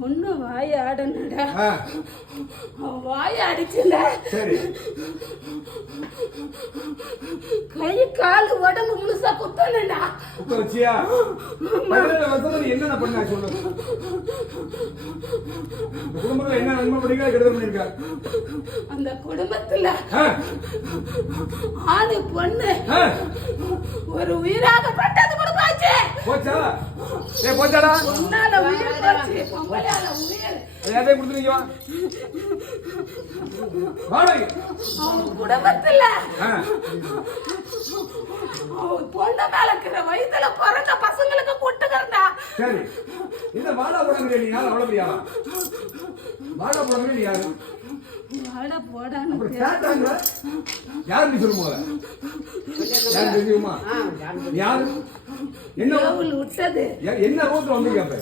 பொண்ணு வாய் ஆடணுடா. வாய் அடிச்சுல. சரி. கை கால் உடம்பு முழுசா குத்தணுடா. குத்த வச்சியா? 17 வருஷத்துல என்னென்ன பண்ணா சொல்லு. குடும்பத்துல என்ன நன்மை பண்ணிருக்கா கெடுதல் பண்ணிருக்கா? அந்த குடும்பத்துல ஆணு பொண்ணு ஒரு உயிராக பட்டது கூட போச்சு. போச்சா? போச்சாடா? பொண்ணால உயிர் போச்சு, பொம்பளையால உயிர். எதை கொடுத்துருங்க வா. வாடகை. அவன் குடும்பத்துல பொண்ணு மேல இருக்கிற வயித்துல பிறந்த பசங்களுக்கு கொட்டுக்கிறா. சரி. இந்த வாடா போடுங்க நீ யார் அவ்வளவு பெரிய ஆளா? வாடா போடுங்க நீ யாரு? வாடா போடான்னு கேட்டாங்க. யார் நீ சொல்லுங்க போல? யார் தெரியுமா? யாரு? என்ன ஊர்ல விட்டது? என்ன ரோட்ல வந்தீங்க அப்ப?